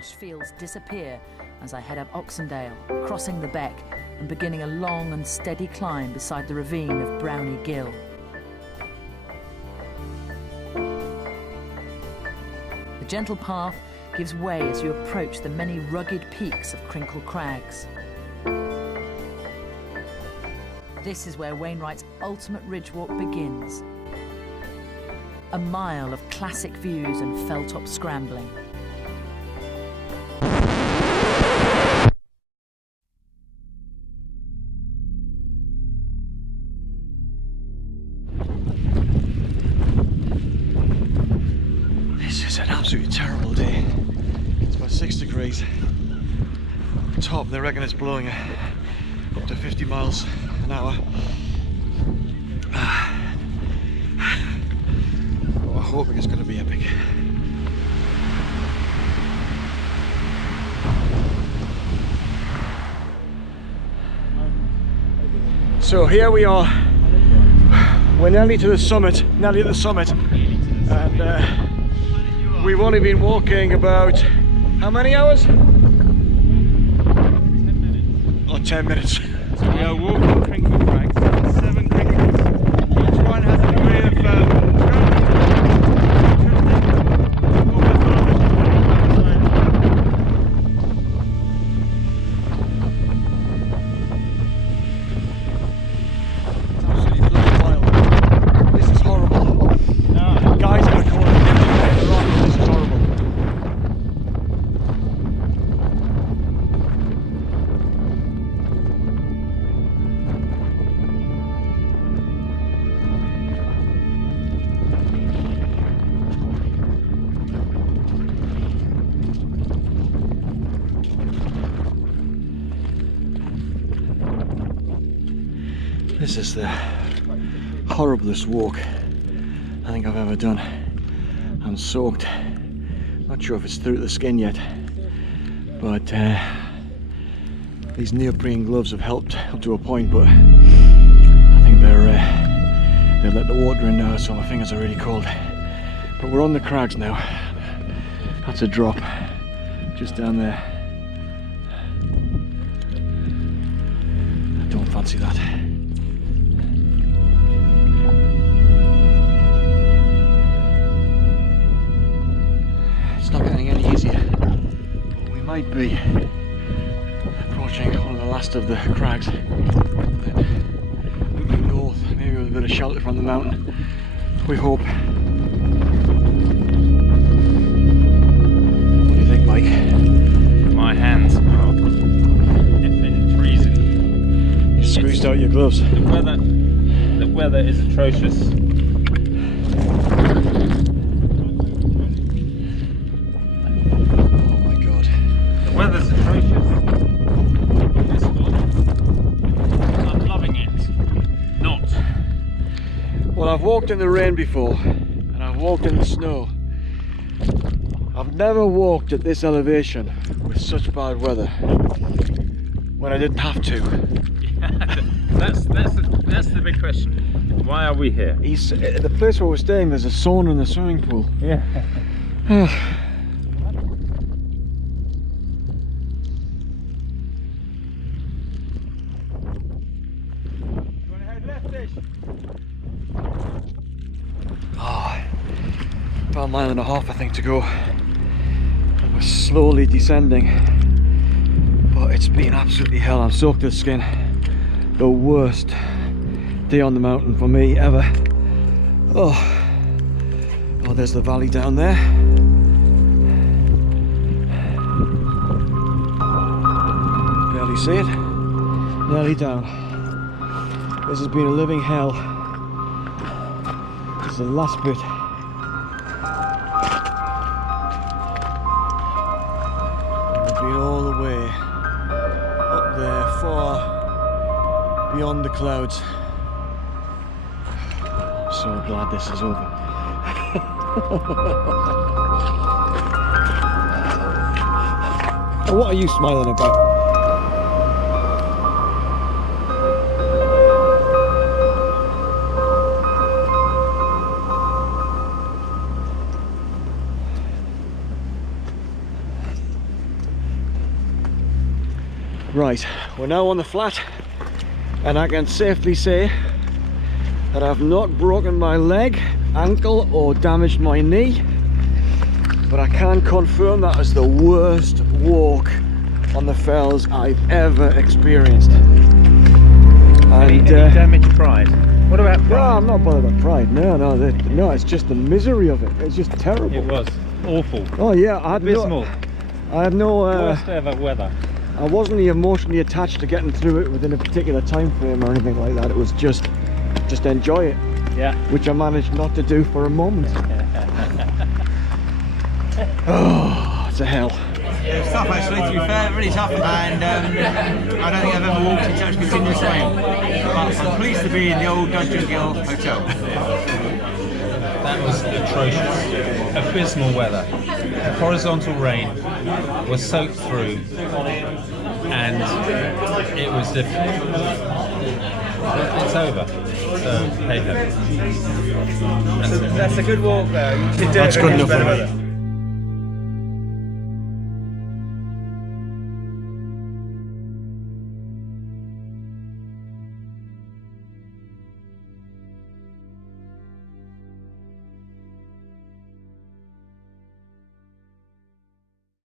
lush fields disappear as I head up Oxendale, crossing the beck and beginning a long and steady climb beside the ravine of Brownie Gill. The gentle path gives way as you approach the many rugged peaks of Crinkle Crags. This is where Wainwright's ultimate ridge walk begins. A mile of classic views and fell-top scrambling. This is an absolutely terrible day. It's about 6 degrees. Top, they reckon it's blowing up to 50 miles an hour. I'm hoping it's going to be epic. So here we are. We're nearly to the summit, nearly at the summit, and we've only been walking about how many hours? 10 minutes. Oh, 10 minutes. So we are walking Crinkle Crags, 7 crinkles. Each one has a degree of This is the horriblest walk I think I've ever done. I'm soaked. Not sure if it's through the skin yet, but these neoprene gloves have helped up to a point, but I think they've let the water in now, so my fingers are really cold. But we're on the crags now. That's a drop just down there. I don't fancy that. It's not getting any easier, but we might be approaching one of the last of the crags. Looking north, maybe with a bit of shelter from the mountain, we hope. What do you think, Mike? my hands are effing freezing. You squeezed out your gloves. The weather is atrocious. Weather's atrocious. I'm loving it. Not. Well, I've walked in the rain before, and I've walked in the snow. I've never walked at this elevation with such bad weather when I didn't have to. Yeah, that's the big question. Why are we here? The place where we're staying, there's a sauna and a swimming pool. Yeah. About a mile and a half I think to go, and we're slowly descending, but it's been absolutely hell. I'm soaked to the skin. The worst day on the mountain for me ever. Oh, there's the valley down there. Barely see it. Nearly down. This has been a living hell. This is the last bit. All the way up there, far beyond the clouds. I'm so glad this is over. What are you smiling about? Right, we're now on the flat, and I can safely say that I've not broken my leg, ankle, or damaged my knee, but I can confirm that is the worst walk on the fells I've ever experienced. Any damaged pride? What about pride? No, I'm not bothered about pride. No, it's just the misery of it. It's just terrible. It was awful. Oh yeah, I had Abysmal. no. Worst ever weather. I wasn't emotionally attached to getting through it within a particular time frame or anything like that. It was just enjoy it. Yeah. Which I managed not to do for a moment. Oh, it's a hell. It was tough actually, to be fair, really tough, and I don't think I've ever walked in such continuous rain. But I'm pleased to be in the old Dungeon Gill Hotel. That was atrocious. Abysmal weather. Horizontal rain was soaked through, and it was difficult. It's over. So, hey ho. That's a good walk though. That's good enough for me.